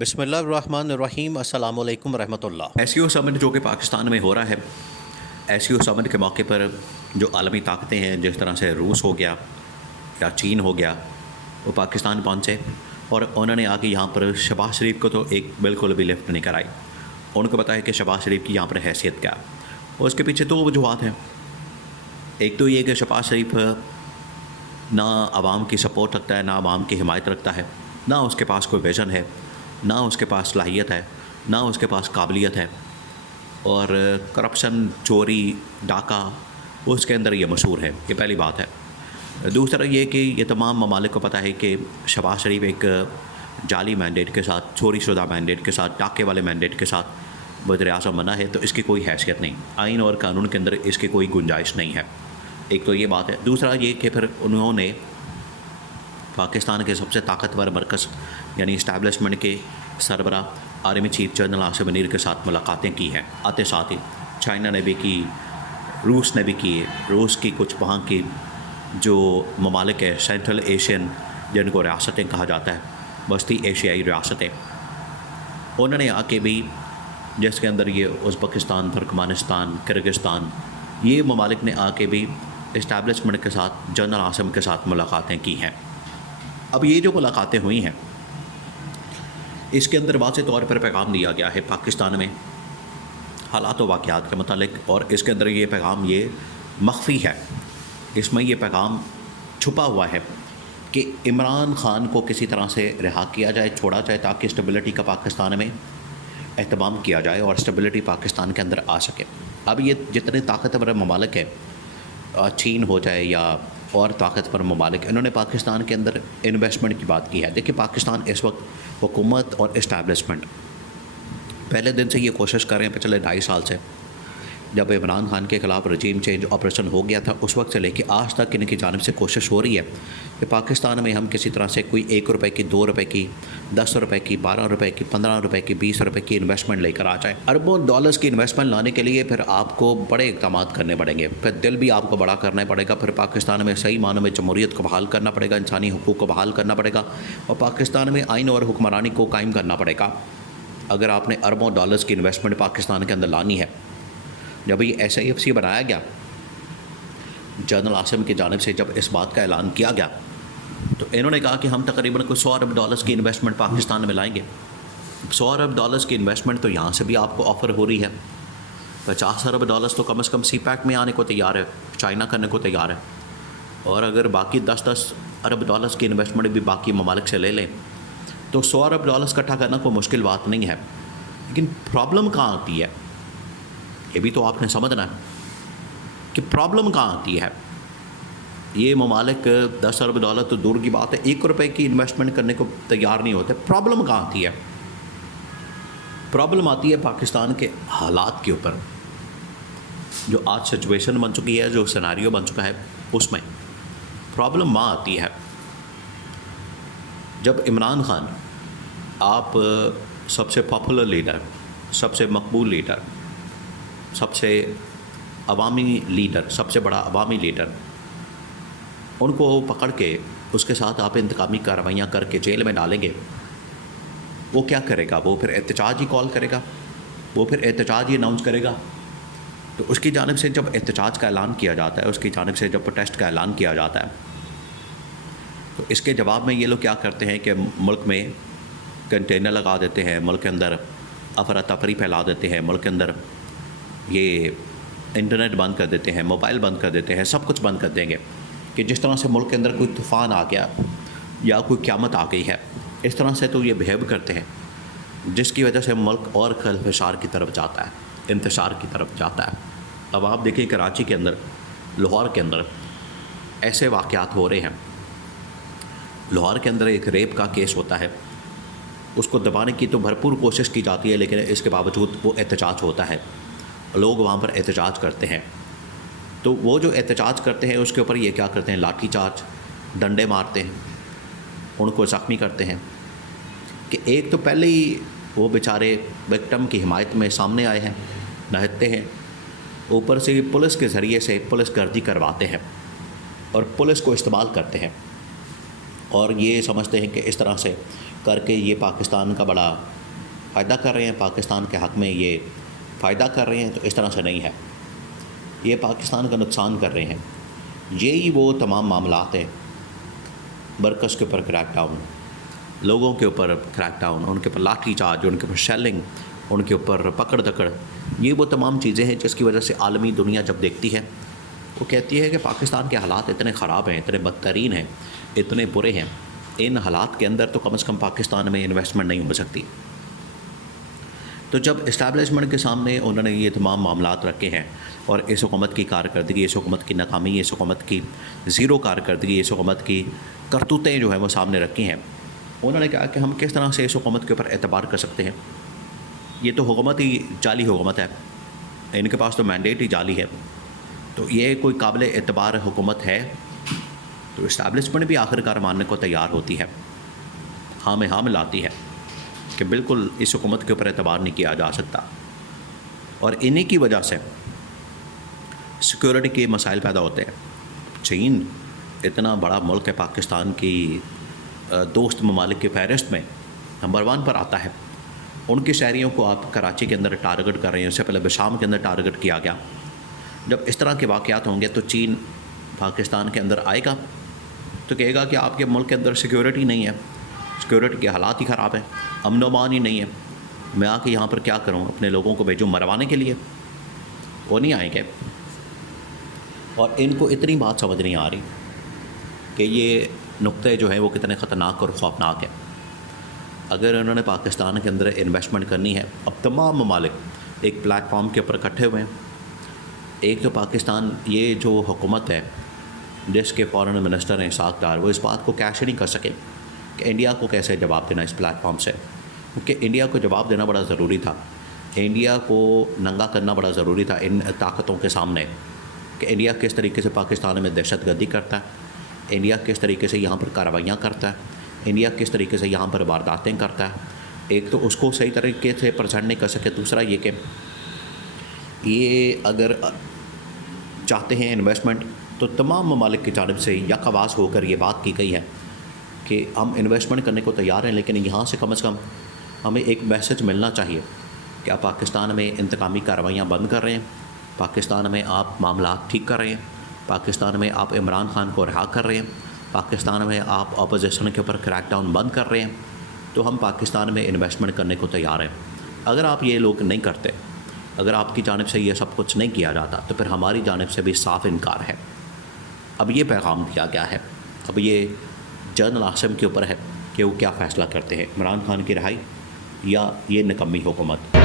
بسم اللہ الرحمن الرحیم، السلام علیکم ورحمۃ اللہ۔ ایس سی او سمٹ جو کہ پاکستان میں ہو رہا ہے، ایس سی او سمٹ کے موقع پر جو عالمی طاقتیں ہیں، جس طرح سے روس ہو گیا یا چین ہو گیا، وہ پاکستان پہنچے اور انہوں نے آ کے یہاں پر شہباز شریف کو تو ایک بالکل بھی لفٹ نہیں کرائی۔ ان کو پتہ ہے کہ شہباز شریف کی یہاں پر حیثیت کیا ہے، اور اس کے پیچھے دو وجوہات ہیں۔ ایک تو یہ کہ شہباز شریف نہ عوام کی سپورٹ رکھتا ہے، نہ عوام کی حمایت رکھتا ہے، نہ اس کے پاس کوئی ویژن ہے، نہ اس کے پاس صلاحیت ہے، نہ اس کے پاس قابلیت ہے، اور کرپشن، چوری، ڈاکہ اس کے اندر یہ مشہور ہے۔ یہ پہلی بات ہے۔ دوسرا یہ کہ یہ تمام ممالک کو پتہ ہے کہ شہباز شریف ایک جعلی مینڈیٹ کے ساتھ، چوری شدہ مینڈیٹ کے ساتھ، ڈاکے والے مینڈیٹ کے ساتھ وزیر اعظم بنا ہے، تو اس کی کوئی حیثیت نہیں، آئین اور قانون کے اندر اس کی کوئی گنجائش نہیں ہے۔ ایک تو یہ بات ہے۔ دوسرا یہ کہ پھر انہوں نے پاکستان کے سب سے طاقتور مرکز یعنی اسٹیبلشمنٹ کے سربراہ army chief general Asim Munir کے ساتھ ملاقاتیں کی ہیں، آتے ساتھ ہی چائنا نے بھی کی، روس نے بھی کی۔ روس کی کچھ وہاں کی جو ممالک ہے، سینٹرل ایشین جن کو ریاستیں کہا جاتا ہے، وسطی ایشیائی ریاستیں، انہوں نے آ کے بھی، جس کے اندر یہ ازبکستان، ترکمانستان، کرغزستان، یہ ممالک نے آ کے بھی اسٹیبلشمنٹ کے ساتھ، جنرل عاصم کے ساتھ ملاقاتیں کی ہیں۔ اب یہ جو ملاقاتیں ہوئی ہیں، اس کے اندر واضح طور پر پیغام دیا گیا ہے پاکستان میں حالات و واقعات کے متعلق، اور اس کے اندر یہ پیغام یہ مخفی ہے، اس میں یہ پیغام چھپا ہوا ہے کہ عمران خان کو کسی طرح سے رہا کیا جائے، چھوڑا جائے، تاکہ اسٹیبلٹی کا پاکستان میں اہتمام کیا جائے اور اسٹیبلٹی پاکستان کے اندر آ سکے۔ اب یہ جتنے طاقتور ممالک ہیں، چین ہو جائے یا اور طاقتور ممالک، انہوں نے پاکستان کے اندر انویسٹمنٹ کی بات کی ہے۔ دیکھیں، پاکستان اس وقت حکومت اور اسٹیبلشمنٹ پہلے دن سے یہ کوشش کر رہے ہیں، پچھلے 2.5 سال سے، جب عمران خان کے خلاف رجیم چینج آپریشن ہو گیا تھا، اس وقت سے لے کے آج تک ان کی جانب سے کوشش ہو رہی ہے کہ پاکستان میں ہم کسی طرح سے کوئی 1 روپے کی، 2 روپے کی، 10 روپے کی، 12 روپے کی، 15 روپے کی، 20 روپے کی انویسٹمنٹ لے کر آ جائیں۔ اربوں ڈالرز کی انویسٹمنٹ لانے کے لیے پھر آپ کو بڑے اقدامات کرنے پڑیں گے، پھر دل بھی آپ کو بڑا کرنا پڑے گا، پھر پاکستان میں صحیح معنوں میں جمہوریت کو بحال کرنا پڑے گا، انسانی حقوق کو بحال کرنا پڑے گا، اور پاکستان میں آئین اور حکمرانی کو قائم کرنا پڑے گا۔ اگر آپ نے اربوں ڈالرز کی انویسٹمنٹ پاکستان کے اندر لانی ہے، جب یہ SIFC بنایا گیا، جنرل عاصم کی جانب سے جب اس بات کا اعلان کیا گیا، تو انہوں نے کہا کہ ہم تقریباً کوئی 100 ارب ڈالرز کی انویسٹمنٹ پاکستان میں لائیں گے۔ 100 ارب ڈالرز کی انویسٹمنٹ تو یہاں سے بھی آپ کو آفر ہو رہی ہے، 50 ارب ڈالرز تو کم از کم CPEC میں آنے کو تیار ہے، چائنا کرنے کو تیار ہے، اور اگر باقی 10 ارب ڈالرز کی انویسٹمنٹ بھی باقی ممالک سے لے لیں تو 100 ارب ڈالرز اکٹھا کرنا کوئی مشکل بات نہیں ہے۔ لیکن پرابلم کہاں آتی ہے، یہ بھی تو آپ نے سمجھنا ہے کہ پرابلم کہاں آتی ہے۔ یہ ممالک 10 ارب ڈالر تو دور کی بات ہے، 1 روپے کی انویسٹمنٹ کرنے کو تیار نہیں ہوتے۔ پرابلم کہاں آتی ہے؟ پرابلم آتی ہے پاکستان کے حالات کے اوپر، جو آج سچویشن بن چکی ہے، جو سیناریو بن چکا ہے، اس میں پرابلم وہاں آتی ہے جب عمران خان، آپ سب سے پاپولر لیڈر، سب سے مقبول لیڈر، سب سے عوامی لیڈر، سب سے بڑا عوامی لیڈر، ان کو پکڑ کے اس کے ساتھ آپ انتقامی کارروائیاں کر کے جیل میں ڈالیں گے، وہ کیا کرے گا؟ وہ پھر احتجاج ہی کال کرے گا، وہ پھر احتجاج ہی اناؤنس کرے گا۔ تو اس کی جانب سے جب احتجاج کا اعلان کیا جاتا ہے، اس کی جانب سے جب پروٹیسٹ کا اعلان کیا جاتا ہے، تو اس کے جواب میں یہ لوگ کیا کرتے ہیں کہ ملک میں کنٹینر لگا دیتے ہیں، ملک کے اندر افراتفری پھیلا دیتے ہیں، ملک کے اندر یہ انٹرنیٹ بند کر دیتے ہیں، موبائل بند کر دیتے ہیں، سب کچھ بند کر دیں گے، کہ جس طرح سے ملک کے اندر کوئی طوفان آ گیا یا کوئی قیامت آ گئی ہے، اس طرح سے تو یہ بہیو کرتے ہیں، جس کی وجہ سے ملک اور انتشار کی طرف جاتا ہے، انتشار کی طرف جاتا ہے۔ اب آپ دیکھیں کراچی کے اندر، لاہور کے اندر ایسے واقعات ہو رہے ہیں۔ لاہور کے اندر ایک ریپ کا کیس ہوتا ہے، اس کو دبانے کی تو بھرپور کوشش کی جاتی ہے، لیکن اس کے باوجود وہ احتجاج ہوتا ہے، لوگ وہاں پر احتجاج کرتے ہیں۔ تو وہ جو احتجاج کرتے ہیں، اس کے اوپر یہ کیا کرتے ہیں؟ لاٹھی چارج، ڈنڈے مارتے ہیں، ان کو زخمی کرتے ہیں، کہ ایک تو پہلے ہی وہ بیچارے وکٹم کی حمایت میں سامنے آئے ہیں، نہتے ہیں، اوپر سے پولیس کے ذریعے سے پولیس گردی کرواتے ہیں اور پولیس کو استعمال کرتے ہیں، اور یہ سمجھتے ہیں کہ اس طرح سے کر کے یہ پاکستان کا بڑا فائدہ کر رہے ہیں، پاکستان کے حق میں یہ فائدہ کر رہے ہیں، تو اس طرح سے نہیں ہے، یہ پاکستان کا نقصان کر رہے ہیں۔ یہی وہ تمام معاملات ہیں، مرکز کے اوپر کریک ڈاؤن، لوگوں کے اوپر کریک ڈاؤن، ان کے اوپر لاٹھی چارج، ان کے اوپر شیلنگ، ان کے اوپر پکڑ دکڑ، یہ وہ تمام چیزیں ہیں جس کی وجہ سے عالمی دنیا جب دیکھتی ہے وہ کہتی ہے کہ پاکستان کے حالات اتنے خراب ہیں، اتنے بدترین ہیں، اتنے برے ہیں، ان حالات کے اندر تو کم از کم پاکستان میں انویسٹمنٹ نہیں ہو سکتی۔ تو جب اسٹیبلشمنٹ کے سامنے انہوں نے یہ تمام معاملات رکھے ہیں اور اس حکومت کی کارکردگی، اس حکومت کی ناکامی، اس حکومت کی زیرو کارکردگی، اس حکومت کی کرتوتیں جو ہیں وہ سامنے رکھی ہیں، انہوں نے کہا کہ ہم کس طرح سے اس حکومت کے اوپر اعتبار کر سکتے ہیں؟ یہ تو حکومت ہی جعلی حکومت ہے، ان کے پاس تو مینڈیٹ ہی جعلی ہے، تو یہ کوئی قابل اعتبار حکومت ہے؟ تو اسٹیبلشمنٹ بھی آخر کار ماننے کو تیار ہوتی ہے، ہاں میں ہاں ملاتی ہے کہ بالکل اس حکومت کے اوپر اعتبار نہیں کیا جا سکتا، اور انہی کی وجہ سے سیکورٹی کے مسائل پیدا ہوتے ہیں۔ چین اتنا بڑا ملک ہے، پاکستان کی دوست ممالک کی فہرست میں نمبر 1 پر آتا ہے، ان کے شہریوں کو آپ کراچی کے اندر ٹارگٹ کر رہے ہیں، اس سے پہلے بشام کے اندر ٹارگٹ کیا گیا۔ جب اس طرح کے واقعات ہوں گے تو چین پاکستان کے اندر آئے گا تو کہے گا کہ آپ کے ملک کے اندر سیکورٹی نہیں ہے، سیکورٹی کے حالات ہی خراب ہیں، امن و امان ہی نہیں ہے، میں آ کے یہاں پر کیا کروں، اپنے لوگوں کو بھیجوں مروانے کے لیے؟ وہ نہیں آئیں گے، اور ان کو اتنی بات سمجھ نہیں آ رہی کہ یہ نقطے جو ہیں وہ کتنے خطرناک اور خوفناک ہیں۔ اگر انہوں نے پاکستان کے اندر انویسٹمنٹ کرنی ہے، اب تمام ممالک ایک پلیٹ فارم کے اوپر اکٹھے ہوئے ہیں، ایک تو پاکستان، یہ جو حکومت ہے جس کے فارن منسٹر ہیں اسحاق ڈار، وہ اس بات کو کیش نہیں کر سکے کہ انڈیا کو کیسے جواب دینا اس پلیٹ فارم سے، کیونکہ انڈیا کو جواب دینا بڑا ضروری تھا، انڈیا کو ننگا کرنا بڑا ضروری تھا ان طاقتوں کے سامنے کہ انڈیا کس طریقے سے پاکستان میں دہشت گردی کرتا ہے، انڈیا کس طریقے سے یہاں پر کارروائیاں کرتا ہے، انڈیا کس طریقے سے یہاں پر وارداتیں کرتا ہے۔ ایک تو اس کو صحیح طریقے سے پریزنٹ نہیں کر سکے، دوسرا یہ کہ یہ اگر چاہتے ہیں انویسٹمنٹ تو تمام ممالک کی جانب سے یک آواز ہو کر یہ بات کی گئی ہے کہ ہم انویسٹمنٹ کرنے کو تیار ہیں، لیکن یہاں سے کم از کم ہمیں ایک میسج ملنا چاہیے کہ آپ پاکستان میں انتقامی کارروائیاں بند کر رہے ہیں، پاکستان میں آپ معاملات ٹھیک کر رہے ہیں، پاکستان میں آپ عمران خان کو رہا کر رہے ہیں، پاکستان میں آپ اپوزیشن کے اوپر کریک ڈاؤن بند کر رہے ہیں، تو ہم پاکستان میں انویسٹمنٹ کرنے کو تیار ہیں۔ اگر آپ یہ لوگ نہیں کرتے، اگر آپ کی جانب سے یہ سب کچھ نہیں کیا جاتا، تو پھر ہماری جانب سے بھی صاف انکار ہے۔ اب یہ پیغام دیا گیا ہے، اب یہ جنرل عاصم کے اوپر ہے کہ وہ کیا فیصلہ کرتے ہیں، عمران خان کی رہائی یا یہ نکمی حکومت۔